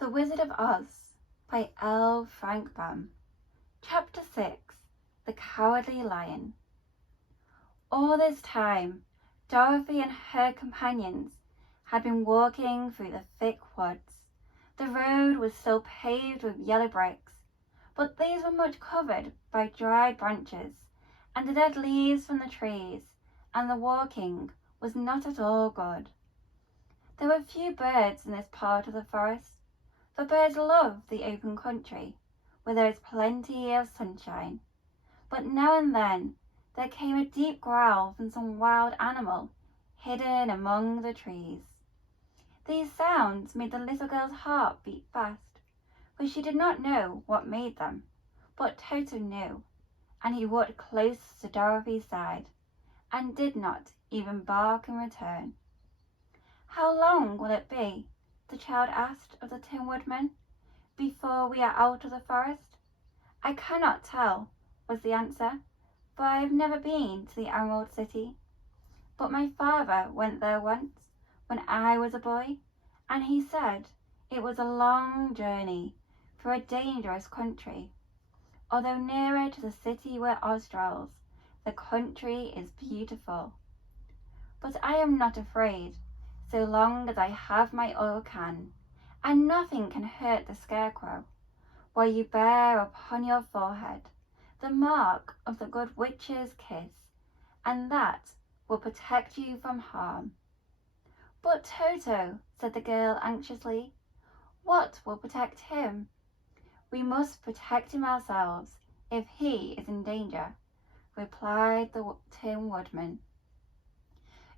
The Wizard of Oz by L Frank Baum. Chapter 6. The Cowardly Lion. All this time, Dorothy and her companions had been walking through the thick woods. The road was still paved with yellow bricks, but these were much covered by dried branches and the dead leaves from the trees, and the walking was not at all good. There were few birds in this part of the forest, for birds love the open country, where there is plenty of sunshine. But now and then there came a deep growl from some wild animal hidden among the trees. These sounds made the little girl's heart beat fast, for she did not know what made them, but Toto knew, and he walked close to Dorothy's side, and did not even bark in return. "How long will it be," the child asked of the Tin Woodman, "before we are out of the forest?" "I cannot tell," was the answer, "for I have never been to the Emerald City. But my father went there once, when I was a boy, and he said it was a long journey through a dangerous country. Although nearer to the city where Oz dwells, the country is beautiful. But I am not afraid, so long as I have my oil can, and nothing can hurt the Scarecrow, while you bear upon your forehead the mark of the Good Witch's kiss, and that will protect you from harm." "But Toto," said the girl anxiously, "what will protect him?" "We must protect him ourselves if he is in danger," replied the Tin Woodman.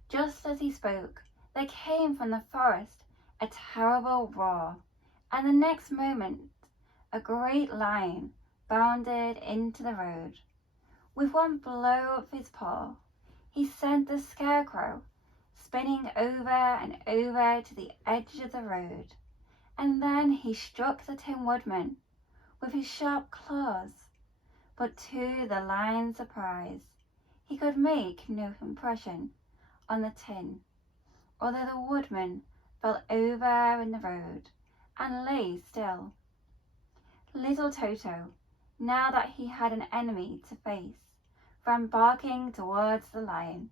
Just as he spoke, there came from the forest a terrible roar, and the next moment a great lion bounded into the road. With one blow of his paw, he sent the Scarecrow spinning over and over to the edge of the road, and then he struck the Tin Woodman with his sharp claws. But to the lion's surprise, he could make no impression on the tin, although the woodman fell over in the road and lay still. Little Toto, now that he had an enemy to face, ran barking towards the lion,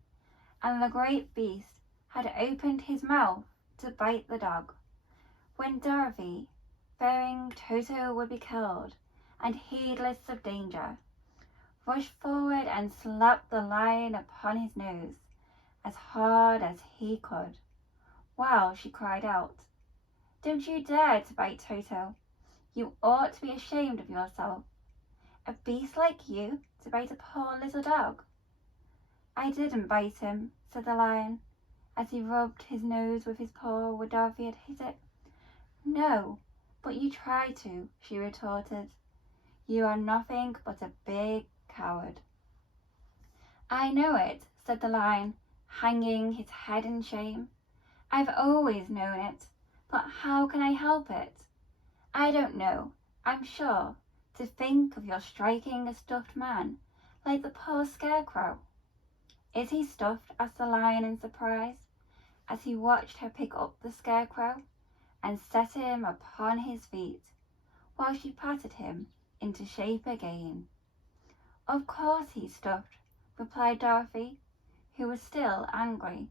and the great beast had opened his mouth to bite the dog, when Dorothy, fearing Toto would be killed and heedless of danger, rushed forward and slapped the lion upon his nose as hard as he could, while she cried out, "Don't you dare to bite Toto! You ought to be ashamed of yourself. A beast like you to bite a poor little dog!" "I didn't bite him," said the lion, as he rubbed his nose with his paw where Dorothy had hit it. "No, but you tried to," she retorted. "You are nothing but a big coward." "I know it," said the lion, hanging his head in shame. "I've always known it, but how can I help it? I don't know, I'm sure, to think of your striking a stuffed man like the poor Scarecrow." "Is he stuffed?" asked the lion in surprise, as he watched her pick up the Scarecrow and set him upon his feet, while she patted him into shape again. "Of course he's stuffed," replied Dorothy, who was still angry.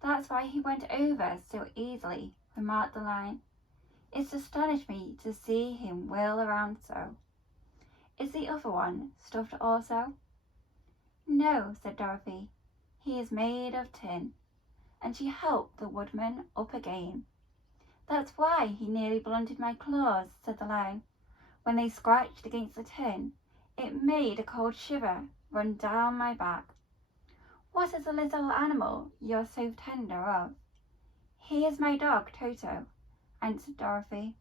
"That's why he went over so easily," remarked the lion. "It's astonished me to see him whirl around so. Is the other one stuffed also?" "No," said Dorothy. "He is made of tin," and she helped the woodman up again. "That's why he nearly blunted my claws," said the lion. "When they scratched against the tin, it made a cold shiver run down my back." "What is the little animal you're so tender of?" "He is my dog, Toto," answered Dorothy.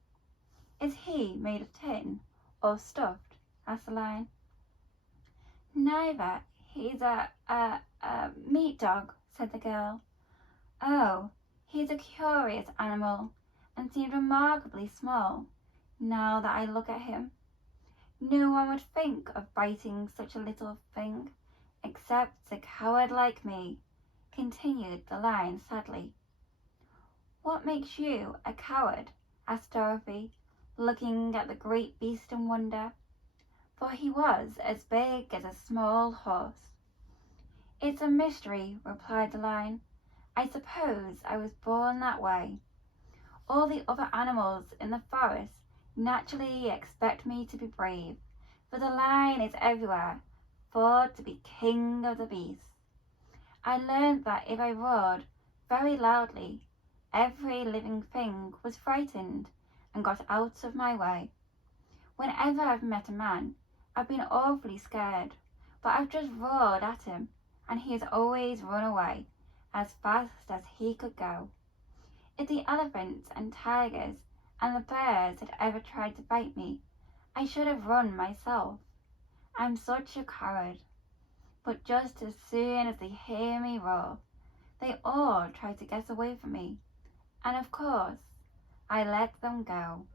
"Is he made of tin or stuffed?" asked the lion. "Neither. He's a meat dog," said the girl. "Oh, he's a curious animal, and seems remarkably small, now that I look at him. No one would think of biting such a little thing, except a coward like me," continued the lion sadly. "What makes you a coward?" asked Dorothy, looking at the great beast in wonder, for he was as big as a small horse. "It's a mystery," replied the lion. "I suppose I was born that way. All the other animals in the forest naturally expect me to be brave, for the lion is everywhere thought to be king of the beasts. I learned that if I roared very loudly, every living thing was frightened and got out of my way. Whenever I've met a man, I've been awfully scared, but I've just roared at him, and he has always run away as fast as he could go. If the elephants and tigers and the bears had ever tried to bite me, I should have run myself. I'm such a coward. But just as soon as they hear me roar, they all try to get away from me, and of course, I let them go."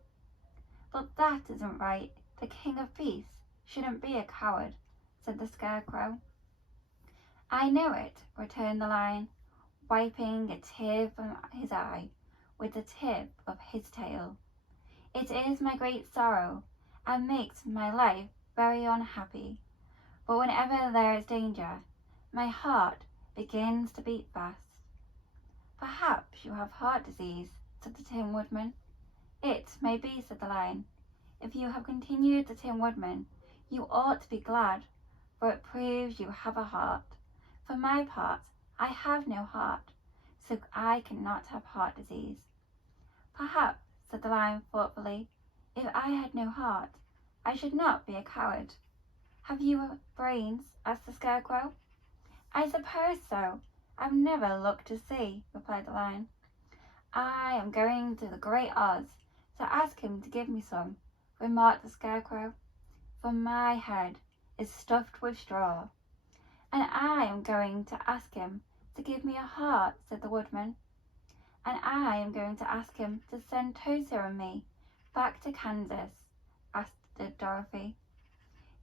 "But that isn't right. The king of beasts shouldn't be a coward," said the Scarecrow. "I know it," returned the lion, wiping a tear from his eye with the tip of his tail. "It is my great sorrow, and makes my life very unhappy. But whenever there is danger, my heart begins to beat fast." "Perhaps you have heart disease," said the Tin Woodman. "It may be," said the lion. "If you have," continued the Tin Woodman, "you ought to be glad, for it proves you have a heart. For my part, I have no heart, so I cannot have heart disease." "Perhaps," said the lion thoughtfully, "if I had no heart, I should not be a coward." "Have you brains?" asked the Scarecrow. "I suppose so. I've never looked to see," replied the lion. "I am going to the Great Oz to ask him to give me some," remarked the Scarecrow, "for my head is stuffed with straw." "And I am going to ask him to give me a heart," said the Woodman. "And I am going to ask him to send Toto and me back to Kansas," added Dorothy.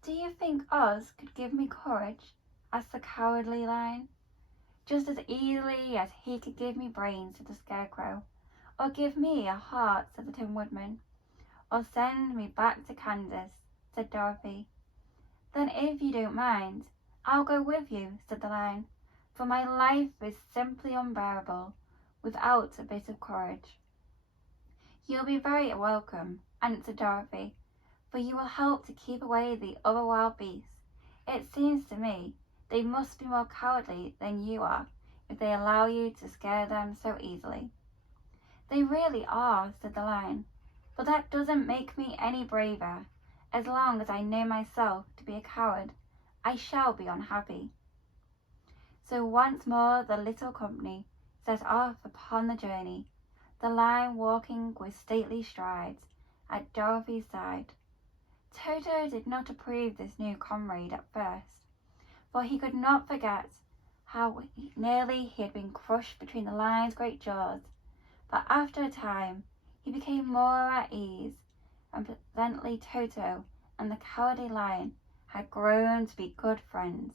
"Do you think Oz could give me courage?" asked the Cowardly Lion. "Just as easily as he could give me brains," said the Scarecrow. "Or give me a heart," said the Tin Woodman. "Or send me back to Kansas," said Dorothy. "Then if you don't mind, I'll go with you," said the Lion, "for my life is simply unbearable without a bit of courage." "You'll be very welcome," answered Dorothy, "for you will help to keep away the other wild beasts. It seems to me they must be more cowardly than you are if they allow you to scare them so easily." "They really are," said the Lion, "but that doesn't make me any braver. As long as I know myself to be a coward, I shall be unhappy." So once more the little company set off upon the journey, the Lion walking with stately strides at Dorothy's side. Toto did not approve this new comrade at first, for he could not forget how nearly he had been crushed between the lion's great jaws, but after a time he became more at ease, and presently Toto and the Cowardly Lion had grown to be good friends.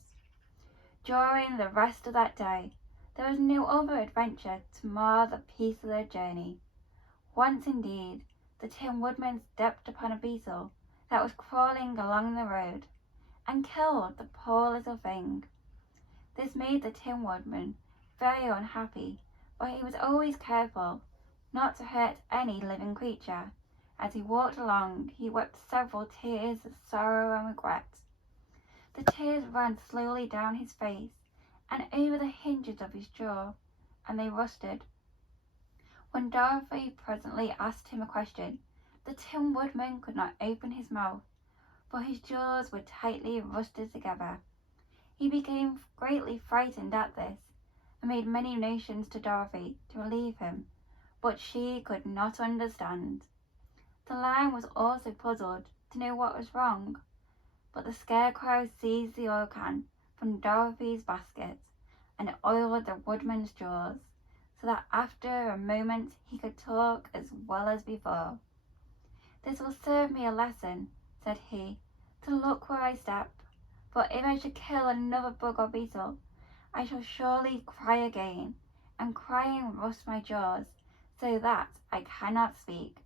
During the rest of that day there was no other adventure to mar the peace of their journey. Once indeed the Tin Woodman stepped upon a beetle that was crawling along the road, and killed the poor little thing. This made the Tin Woodman very unhappy, for he was always careful not to hurt any living creature. As he walked along, he wept several tears of sorrow and regret. The tears ran slowly down his face and over the hinges of his jaw, and they rusted. When Dorothy presently asked him a question, the Tin Woodman could not open his mouth, for his jaws were tightly rusted together. He became greatly frightened at this, and made many motions to Dorothy to relieve him, but she could not understand. The Lion was also puzzled to know what was wrong, but the Scarecrow seized the oil can from Dorothy's basket and oiled the Woodman's jaws, so that after a moment he could talk as well as before. "This will serve me a lesson," said he, "to look where I step, for if I should kill another bug or beetle, I shall surely cry again, and crying rusts my jaws, so that I cannot speak.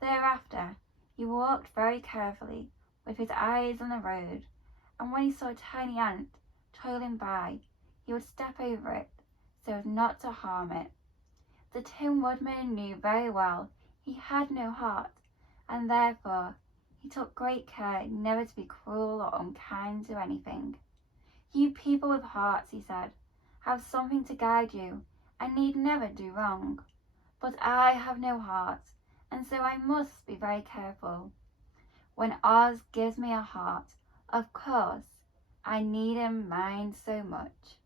Thereafter, he walked very carefully, with his eyes on the road, and when he saw a tiny ant toiling by, he would step over it so as not to harm it. The Tin Woodman knew very well he had no heart, and therefore he took great care never to be cruel or unkind to anything. You people with hearts, he said, have something to guide you, and need never do wrong. But I have no heart, and so I must be very careful. When Oz gives me a heart, of course I needn't mind so much.